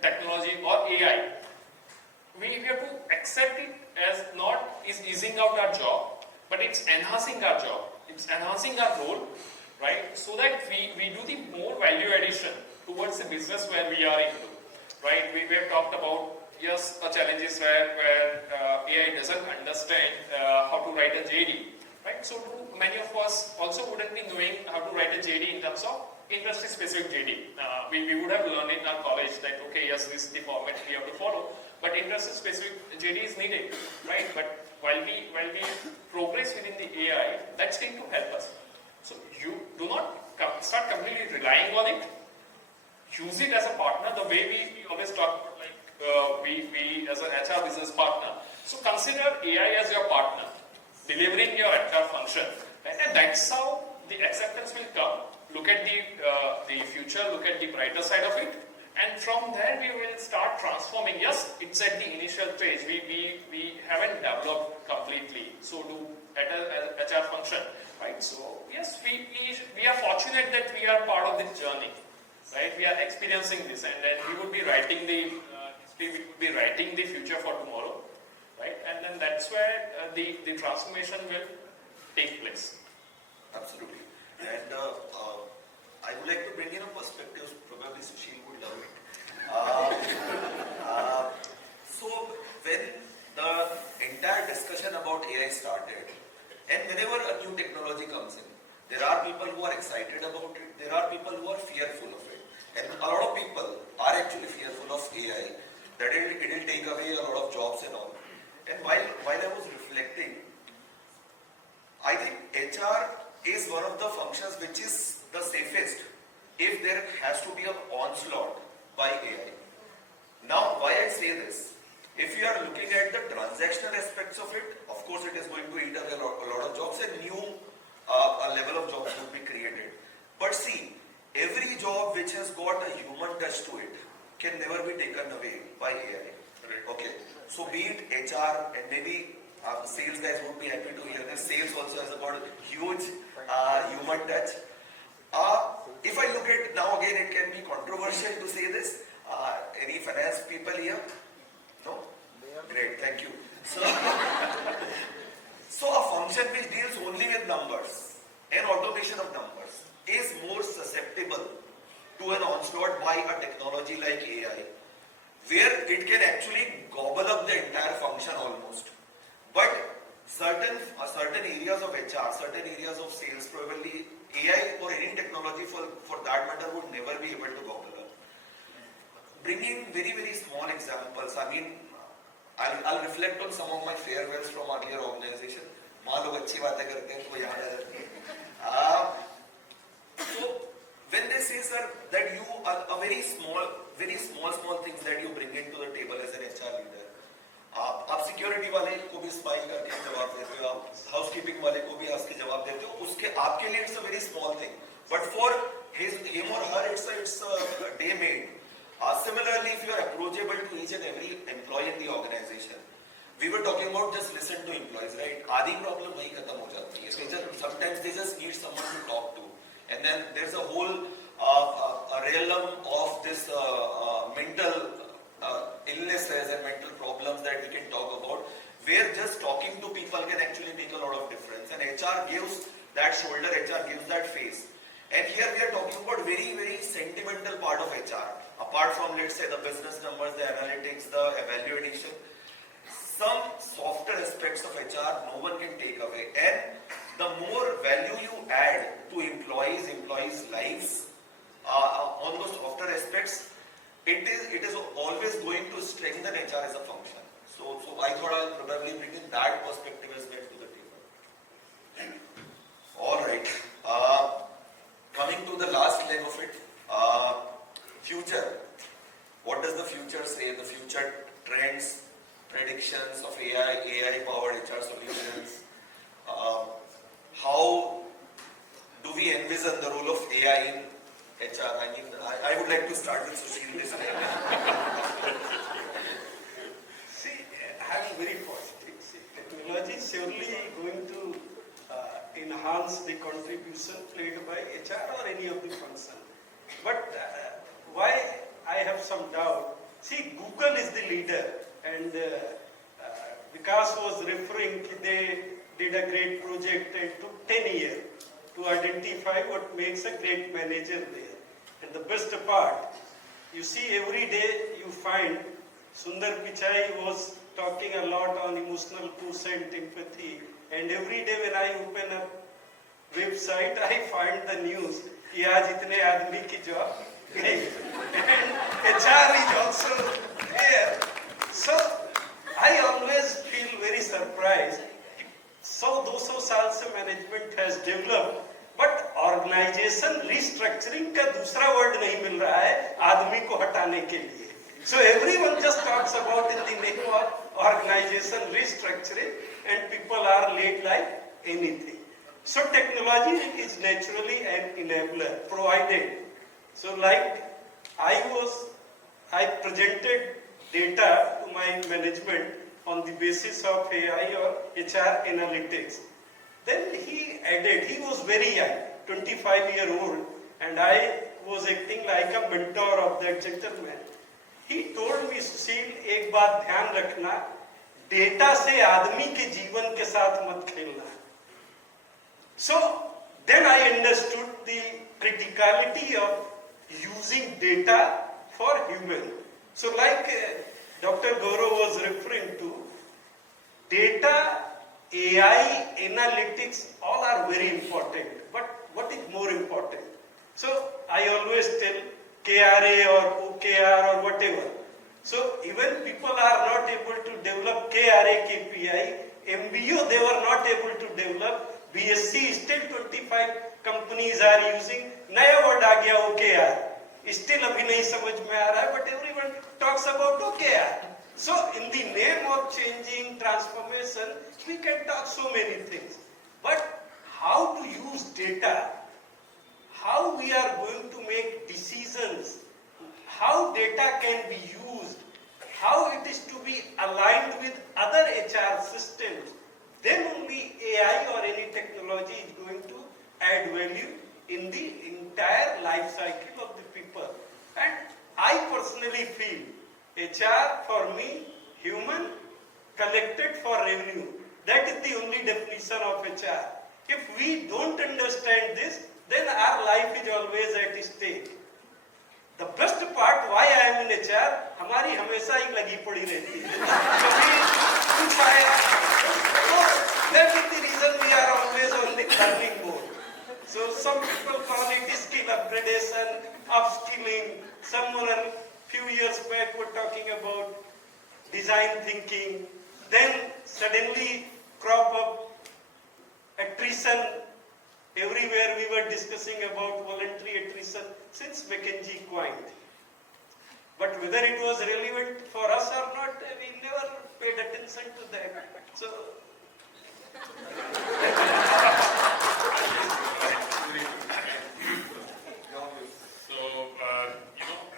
technology or AI, we have to accept it as not is easing out our job, but it's enhancing our job. It's enhancing our role, right? So that we do the more value addition towards the business where we are into, right? We have talked about, yes, challenges where AI doesn't understand how to write a JD, right? So many of us also wouldn't be knowing how to write a JD in terms of industry-specific JD. We would have learned in our college that, okay, yes, this is the format we have to follow, but industry-specific JD is needed, right? But while we progress within the AI, that's going to help us. So you do not start completely relying on it. Use it as a partner, the way we always talk about, like we as an HR business partner. So consider AI as your partner, delivering your HR function, right? And that's how the acceptance will come. Look at the future, look at the brighter side of it, and from there we will start transforming. Yes, it's at the initial stage. We haven't developed completely. So do at a HR function, right? So yes, we are fortunate that we are part of this journey, right? We are experiencing this, and then we would be writing the future for tomorrow, right? And then that's where the transformation will take place. Absolutely. And I would like to bring in a perspective, probably Sushil would love it. So when the entire discussion about AI started, and whenever a new technology comes in, there are people who are excited about it, there are people who are fearful of it. And a lot of people are actually fearful of AI, that it will take away a lot of jobs and all. And while I was reflecting, I think HR is one of the functions which is the safest if there has to be an onslaught by AI. Now, why I say this? If you are looking at the transactional aspects of it, of course it is going to eat away a lot of jobs and new level of jobs would be created. But see, every job which has got a human touch to it can never be taken away by AI. Okay, so be it HR, and maybe sales guys would be happy to hear this. Sales also has got a huge human touch. If I look at, now again it can be controversial to say this. Any finance people here? No? Great, thank you. So a function which deals only with numbers and automation of numbers is more susceptible to an onslaught by a technology like AI, where it can actually gobble up the entire function almost. But certain areas of HR, certain areas of sales, probably AI or any technology for that matter would never be able to gobble up. Bringing very, very small examples, I mean, I'll reflect on some of my farewells from earlier organization. So when they say, sir, that you are a very small things that you bring into the table as an HR leader. आप security वाले को भी smile करके जवाब देते हो, आप housekeeping वाले को भी हंस के जवाब देते हो, उसके आपके लिए it's a very small thing, but for him or her it's a day made. Similarly, if you are approachable to each and every employee in the organization, we were talking about just listen to employees, right? आधी problem वही खत्म हो जाती है. Sometimes they just need someone to talk to, and then there's a whole realm of this mental illnesses and mental problems that we can talk about, where just talking to people can actually make a lot of difference. And HR gives that shoulder, HR gives that face. And here we are talking about very, very sentimental part of HR. Apart from, let's say, the business numbers, the analytics, the evaluation, some softer aspects of HR no one can take away. And the more value you add to employees' lives, on those softer aspects, it is always going to strengthen HR as a function. So I thought I'll probably bring in that perspective as well to the table. All right. Coming to the last leg of it, future. What does the future say? The future trends, predictions of AI-powered HR solutions. How do we envision the role of AI in HR? I mean, I would like to start with Sushil this time. See, I'm very positive. See, technology is surely going to enhance the contribution played by HR or any of the function. But why I have some doubt, see, Google is the leader, and Vikas was referring to they did a great project and took 10 years to identify what makes a great manager there. And the best part, you see every day you find Sundar Pichai was talking a lot on emotional quotient, empathy, and every day when I open a website, I find the news, कि आज इतने आदमी की job गई, and HR is also there. So I always feel very surprised. 100-200 साल से management has developed, but organization restructuring का दूसरा वर्ड नहीं मिल रहा है आदमी को हटाने के लिए. So everyone just talks about in the name of organization restructuring, and people are laid like anything. So technology is naturally an enabler provided. So like I presented data to my management on the basis of AI or HR analytics. Then he added, he was very young, 25-year-old, and I was acting like a mentor of that gentleman. He told me, Sushil, एक बात ध्यान रखना, data से आदमी के जीवन के साथ मत खेलना. So then I understood the criticality of using data for human. So like Dr. Gaurav was referring to, data, AI, analytics, all are very important. But what is more important? So I always tell KRA or OKR or whatever. So even people are not able to develop KRA KPI, MBO they were not able to develop, BSc still 25 companies are using, नया word आ गया OKR. Still अभी नहीं समझ में आ रहा है, but everyone talks about OKR. So in the name of changing transformation, we can talk so many things. But how to use data, how we are going to make decisions, how data can be used, how it is to be aligned with other HR systems, then only AI or any technology is going to add value in the entire life cycle of the people. And I personally feel HR for me, human, collected for revenue. That is the only definition of HR. If we don't understand this, then our life is always at stake. The best part why I am in HR, हमारी हमेशा ही लगी पड़ी रहती है. कभी कुछ आएगा. That is the reason we are always on the learning mode. So some people call it skill upgradation, upskilling. Someone a few years back were talking about design thinking. Then suddenly crop up attrition. Everywhere we were discussing about voluntary attrition since McKinsey coined. But whether it was relevant for us or not, we never paid attention to that. So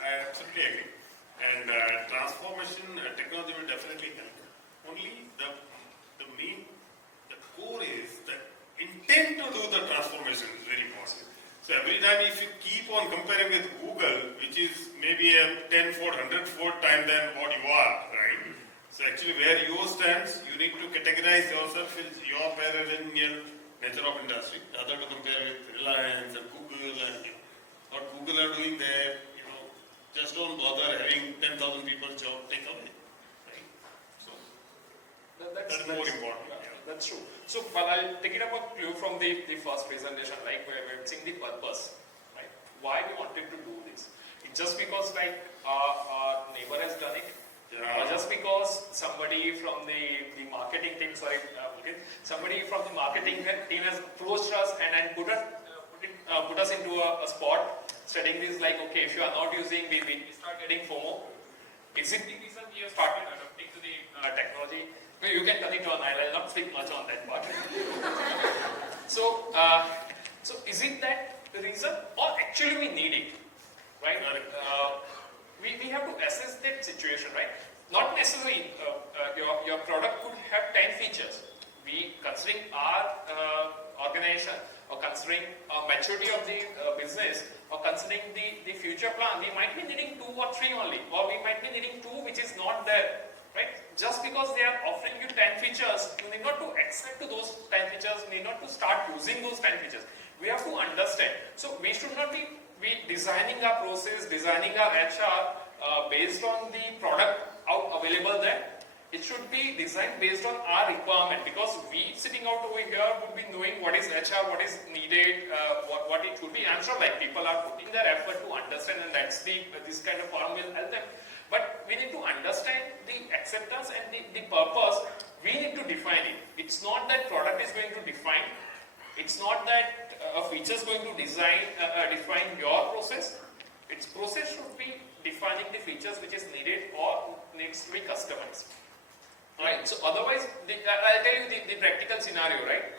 I absolutely agree. And transformation, technology will definitely help. Only the core is the intent to do the transformation is very important. So every time if you keep on comparing with Google, which is maybe a 10-fold, 100-fold time than what you are, right? So actually where you stand, you need to categorize yourself with your perennial nature of industry, rather to compare with Reliance and Google and what Google are doing there, just don't bother having 10,000 people's job take away, right? So that's more important. Yeah. That's true. So, but I'll take it up a clue from the first presentation, like where we're seeing the purpose, right? Why we wanted to do this. It's just because like our neighbor has done it, or just because somebody from the marketing team, somebody from the marketing team has approached us and put us into a spot, studying this like, okay, if you are not using, we start getting FOMO. Is it the reason we have started adapting to the technology? You can turn it on. I'll not speak much on that part. So is it that the reason, or actually we need it, right? We have to assess that situation, right? Not necessarily your product could have 10 features. We considering our organization, or considering maturity of the business, or considering the future plan, we might be needing 2 or 3 only, or we might be needing 2 which is not there, right? Just because they are offering you 10 features, you need not to accept to those 10 features, you need not to start using those 10 features. We have to understand. So we should not be designing our process, designing our HR based on the product out available there. It should be designed based on our requirement, because we sitting out over here would be knowing what is HR, what is needed, what it should be. I'm sure like people are putting their effort to understand, and that's this kind of forum will help them. But we need to understand the acceptance and the purpose. We need to define it. It's not that product is going to define. It's not that a feature is going to define your process. Its process should be defining the features which is needed or needs to be customized. Right. So otherwise, I'll tell you the practical scenario, right?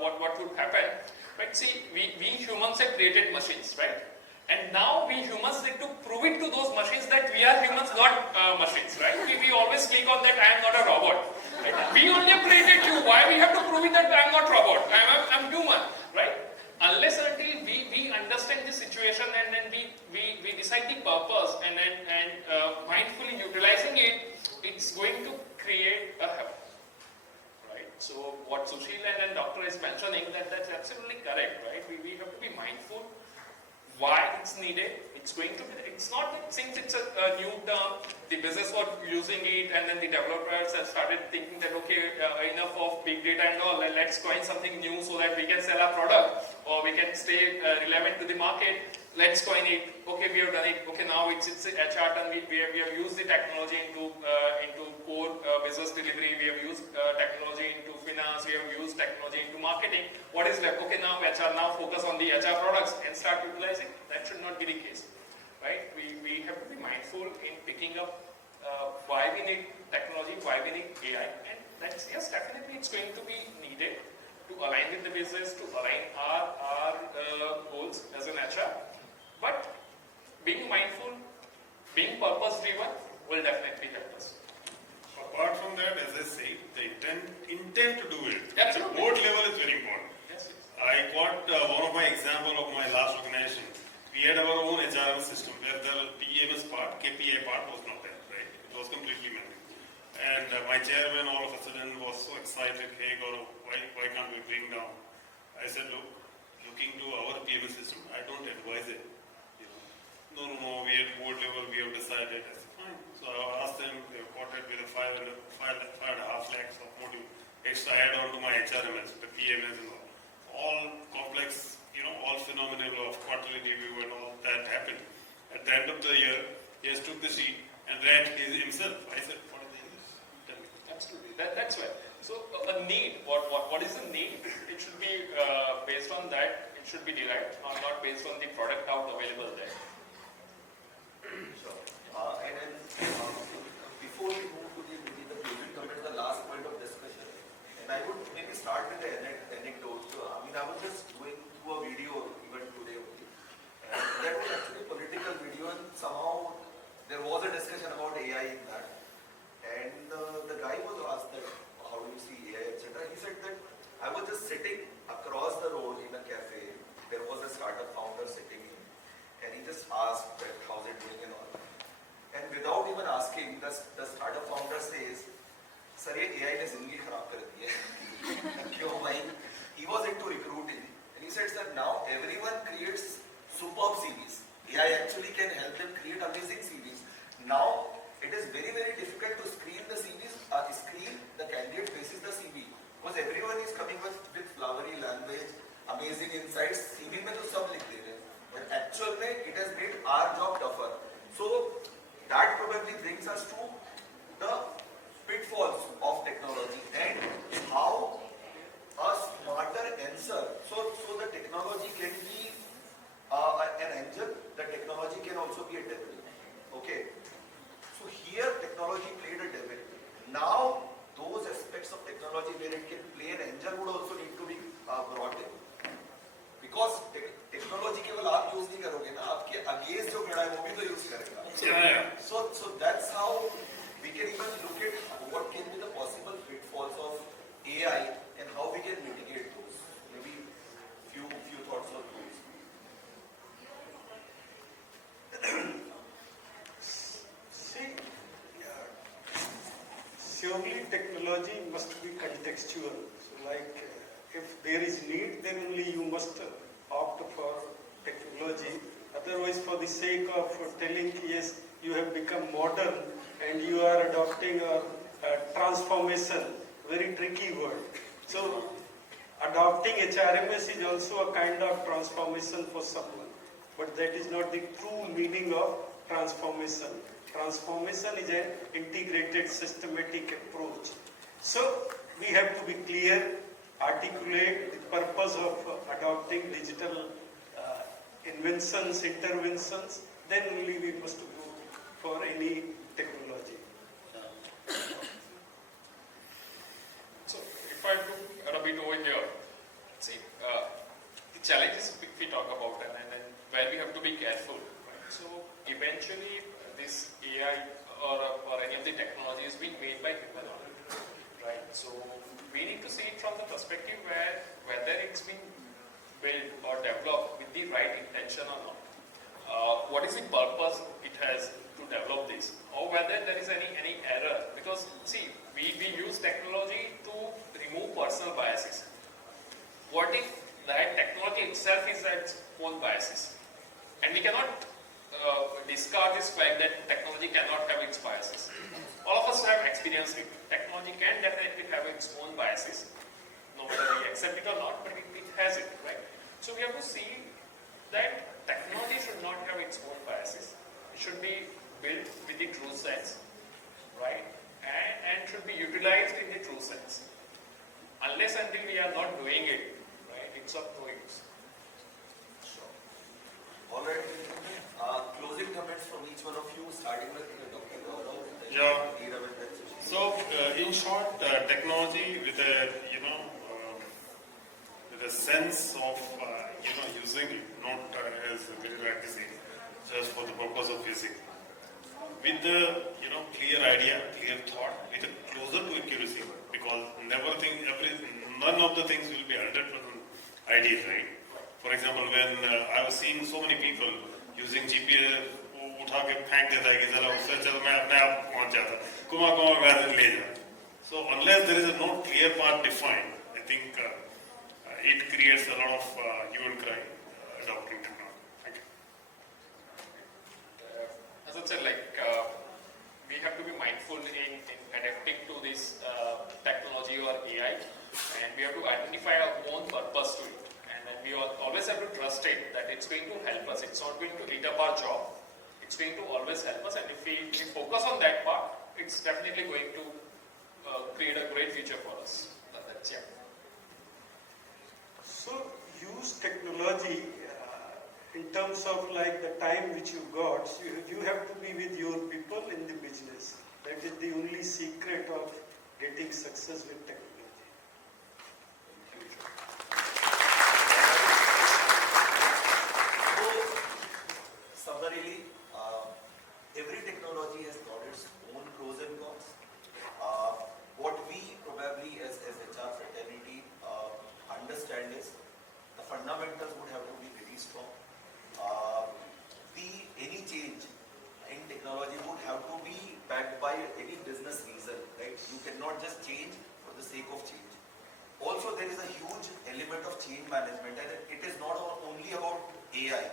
What would happen? Right. See, we humans have created machines, right? And now we humans need to prove it to those machines that we are humans, not machines, right? We always click on that I am not a robot. Right? We only have created you. Why we have to prove it that I am not robot? I'm human, right? Unless until we understand the situation and then we decide the purpose and mindfully utilizing it, it's going to create a habit, right? So what Sushil and Doctor is mentioning, that's absolutely correct, right? We have to be mindful why it's needed. It's going to be, it's not that since it's a new term, the business was using it and then the developers have started thinking that okay, enough of big data and all, let's coin something new so that we can sell our product or we can stay relevant to the market. Let's coin it. Okay, we have done it. Okay, now it's HR and we have used the technology into core business delivery. We have used technology into finance. We have used technology into marketing. What is left? Okay, now HR, now focus on the HR products and start utilizing. That should not be the case, right? We have to be mindful in picking up why we need technology, why we need AI, and that's, yes, definitely it's going to be needed to align with the business, to align our goals as an HR. But being mindful, being purpose-driven will definitely help us. Apart from that, as I say, the intent to do it at the Absolutely. board level is very important. Yes, yes. I got one of my example of my last organization. We had our own HRM system where the PMS part, KPI part was not there, right? It was completely manual. And my chairman all of a sudden was so excited, hey Gaurav, why can't we bring down? I said, looking to our PMS system, I don't advise it. No, we at board level, we have decided. I said, fine. So I asked them, they quoted with a 5.5 lakhs of module extra add on to my HRMS, the PMS and all. All complex, all phenomenal of quarterly review and all that happened. At the end of the year, he has took the sheet and read himself. I said, what is this? Tell me. Absolutely. That's right. So a need, what is the need? It should be based on that. It should be derived, not based on the product out available there. Sure. And then before we move to the closing comment, the last point of discussion, and I would maybe start with an anecdote. I was just going through a video even today only, and that was actually a political video, and somehow there was a discussion about AI in that, and the guy was asked that how do you see AI, etc. He said that I was just sitting across the road in a cafe. There was a startup founder sitting in. And he just asked that how's it doing and all. And without even asking, the startup founder says, "Sir, ये AI ने जिंदगी खराब कर दी है." क्यों भाई? He was into recruiting, and he said, "Sir, now everyone creates superb CVs. AI actually can help them create amazing CVs. Now it is very, very difficult to screen the CVs, screen the candidate basis the CV, because every our job tougher. So that probably brings us to the pitfalls of technology and how a smarter answer. So the technology can be an angel, the technology can also be a devil. Okay. So here technology played a devil. Now those aspects of technology where it can play an angel would also need to be brought in. Because technology केवल आप use नहीं करोगे ना, आपके against जो खड़ा है वो भी तो यूज करेगा. So that's how we can even look at what can be the possible pitfalls of AI and how we can mitigate those. Maybe few thoughts on those. See, surely technology must be contextual. So like if there is need, then only you must opt for technology. Otherwise, for the sake of telling, yes, you have become modern and you are adopting a transformation, very tricky word. So, adopting HRMS is also a kind of transformation for someone. But that is not the true meaning of transformation. Transformation is an integrated, systematic approach. So, we have to be clear, articulate the purpose of adopting digital inventions, interventions, then only we must go for any technology. So if I look a bit over here, see, the challenges we talk about and where we have to be careful. Right? So eventually this AI or any of the technology is being made by human only, right? So we need to see it from the perspective where whether it's been built or developed with the right intention or not. What is the purpose it has to develop this, or whether there is any error? Because see, we use technology to remove personal biases. What if that technology itself is its own biases, and we cannot discard this fact that technology cannot have its biases? All of us have experienced it. Technology can definitely have its own biases, no matter we accept it or not, but it has it, right? So we have to see that technology should not have its own biases. It should be built with the true sense, right? And should be utilized in the true sense. Unless until we are not doing it, right, it's of no use. Sure. All right. Closing comments from each one of you, starting with Dr. Gaurav. Yeah. Nirav and then Sushil. So, in short, technology with a with a sense of using it, not as very rightly said, just for the purpose of using. With the clear idea, clear thought, with a closer to accuracy, because none of the things will be 100% ideal, right? For example, when I was seeing so many people using GPS, उठा के फेंक देता है कि चलो उससे चलो मैं अपने आप पहुंच जाता कुमा वैसे ले जा. So unless there is a no clear path defined, I think it creates a lot of hue and cry adopting technology. Thank you. As I said, we have to be mindful in adapting to this technology or AI, and we have to identify our own purpose to it. And then we always have to trust it that it's going to help us. It's not going to eat up our job. It's going to always help us, and if we focus on that part, it's definitely going to create a great future for us. That's, yeah. So use technology in terms of like the time which you got. So you have to be with your people in the business. That is the only secret of getting success with technology. Summarily, every technology has got its own pros and cons. What we probably as HR fraternity understand is the fundamentals would have to be very strong. Any change in technology would have to be backed by any business reason, right? You cannot just change for the sake of change. Also, there is a huge element of change management, and it is not only about AI.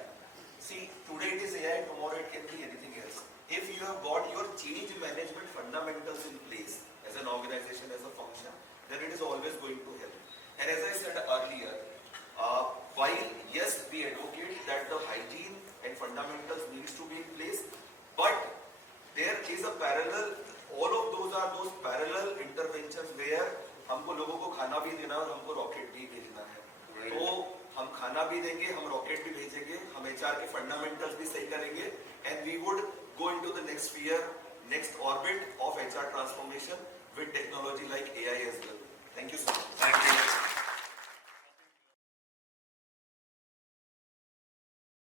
See, today it is AI, tomorrow it can be anything else. If you have got your change management fundamentals in place as an organization, as a function, then it is always going to help. And as I said earlier, while yes, we advocate that the hygiene and fundamentals needs interventions where हमको लोगों को खाना भी देना और हमको rocket भी भेजना है। तो हम खाना भी देंगे, हम रॉकेट भी भेजेंगे, हम HR के फंडामेंटल्स भी सही करेंगे, and we would go into the next sphere, next orbit of HR transformation with technology like